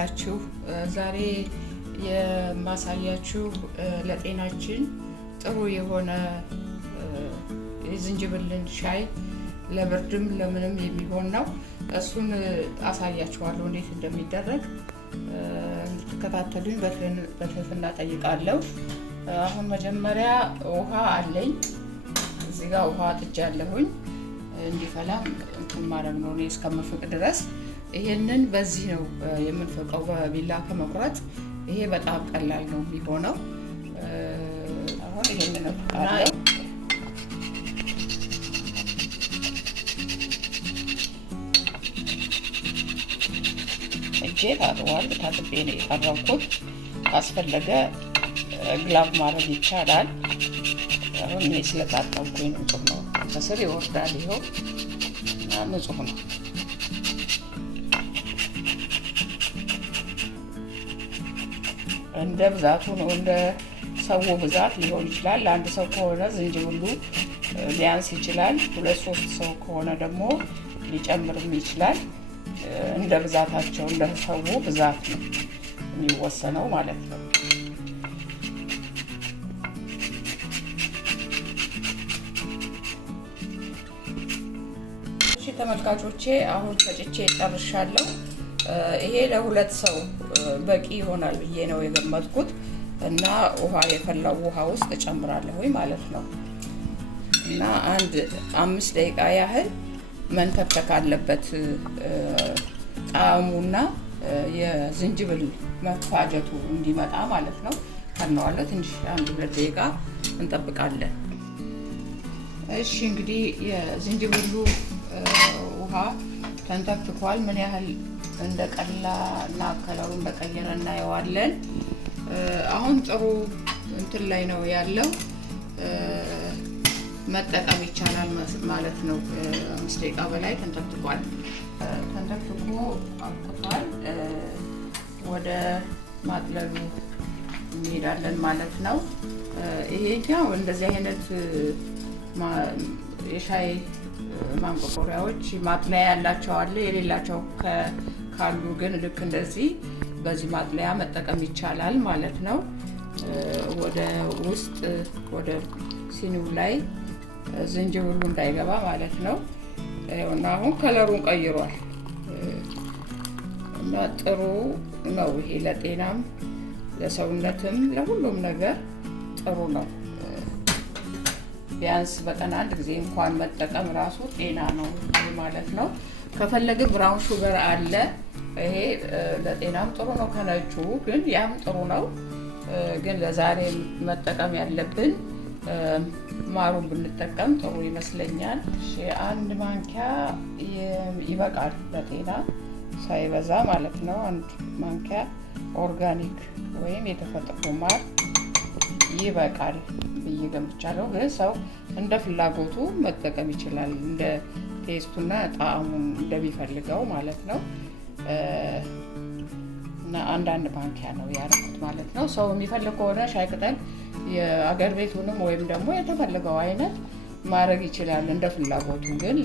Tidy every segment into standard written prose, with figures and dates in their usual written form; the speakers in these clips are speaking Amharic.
ዋላችሁ። ዛሬ የማሳያችሁ ለጤናችን ጥሩ የሆነ የዝንጅብልን ሻይ ለብርድም ለምንም የሚሆን ነው። እሱን አሳያችኋለሁ እንዴት እንደሚደረግ እንድትከታተሉኝ በትህትና ጠይቃለሁ። አሁን መጀመሪያ ውሃ አለኝ እዚህ ጋር ውሃ አጥጃለሁኝ እንዲፈላ እንትን ማለት ነው እኔ እስከምፈቅ ድረስ። ይሄንን በዚህ ነው የምንፈቀው በቢላ ከመቁረጥ። ይሄ በጣም ቀላል ነው የሚሆነው። አሁን ይሄንን አለው እጄ ታጥቧል። ታጥቤ ነው የቀረብኩት። ካስፈለገ ግላቭ ማድረግ ይቻላል። አሁን እኔ ስለታጠብኩኝ ንጹህ ነው። ከስር ይወርዳል። ይኸው ንጹህ ነው። እንደ ብዛቱ ነው፣ እንደ ሰው ብዛት ሊሆን ይችላል። አንድ ሰው ከሆነ ዝንጅብሉ ሊያንስ ይችላል። 2-3 ሰው ከሆነ ደግሞ ሊጨምርም ይችላል። እንደ ብዛታቸው እንደ ሰው ብዛት ነው የሚወሰነው ማለት ነው። እሺ ተመልካቾቼ አሁን ፈጭቼ ጨርሻለሁ። ይሄ ለ2 ሰው በቂ ይሆናል ብዬ ነው የገመትኩት እና ውሃ የፈላው ውሃ ውስጥ እጨምራለሁ ማለት ነው እና 5 ደቂቃ ያህል መንተክተክ አለበት ጣዕሙና የዝንጅብል መፋጀቱ እንዲመጣ ማለት ነው። ከነዋለ ትንሽ 1-2 ደቂቃ እንጠብቃለን። እሺ እንግዲህ የዝንጅብሉ ውሃ ተንተክትኳል። ምን ያህል እንደቀላ እና ከለሩ እንደቀየረ እናየዋለን። አሁን ጥሩ እንትን ላይ ነው ያለው። መጠቀም ይቻላል ማለት ነው። 5 ደቂቃ በላይ ተንተክትኳል። ተንተክትኮ አብቅቷል። ወደ ማጥለሉ እንሄዳለን ማለት ነው። ይሄኛው እንደዚህ አይነት የሻይ ማንቆርቆሪያዎች ማጥለያ ያላቸው አለ፣ የሌላቸው ካሉ ግን ልክ እንደዚህ በዚህ ማጥለያ መጠቀም ይቻላል ማለት ነው። ወደ ውስጥ ወደ ሲኒው ላይ ዝንጅብሉ እንዳይገባ ማለት ነው። እና አሁን ከለሩን ቀይሯል እና ጥሩ ነው። ይሄ ለጤናም ለሰውነትም ለሁሉም ነገር ጥሩ ነው። ቢያንስ በቀን 1 ጊዜ እንኳን መጠቀም ራሱ ጤና ነው ማለት ነው። ከፈለገ ብራውን ሹገር አለ። ይሄ ለጤናም ጥሩ ነው ከነጩ፣ ግን ያም ጥሩ ነው። ግን ለዛሬ መጠቀም ያለብን ማሩን ብንጠቀም ጥሩ ይመስለኛል። 1 ማንኪያ ይበቃል ለጤና ሳይበዛ ማለት ነው። 1 ማንኪያ ኦርጋኒክ ወይም የተፈጥሮ ማር ይበቃል ብዬ ገምቻለሁ። ግን ሰው እንደ ፍላጎቱ መጠቀም ይችላል፣ እንደ ቴስቱና ጣዕሙ እንደሚፈልገው ማለት ነው። እና 1 ማንኪያ ነው ያደረኩት ማለት ነው። ሰው የሚፈልግ ከሆነ ሻይ ቅጠል የአገር ቤቱንም ወይም ደግሞ የተፈለገው አይነት ማድረግ ይችላል እንደ ፍላጎቱ። ግን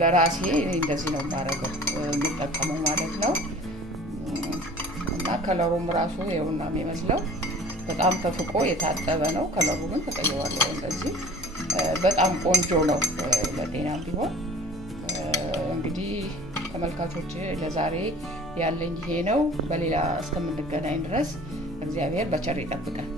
ለራሴ እንደዚህ ነው ማድረገው የምጠቀመው ማለት ነው። እና ከለሩም ራሱ ይኸውና የሚመስለው በጣም ተፍቆ የታጠበ ነው። ከለሩ ግን ተቀይሯል። እንደዚህ በጣም ቆንጆ ነው ለጤናም ቢሆን። እንግዲህ ተመልካቾች ለዛሬ ያለኝ ይሄ ነው። በሌላ እስከምንገናኝ ድረስ እግዚአብሔር በቸር ይጠብቀን።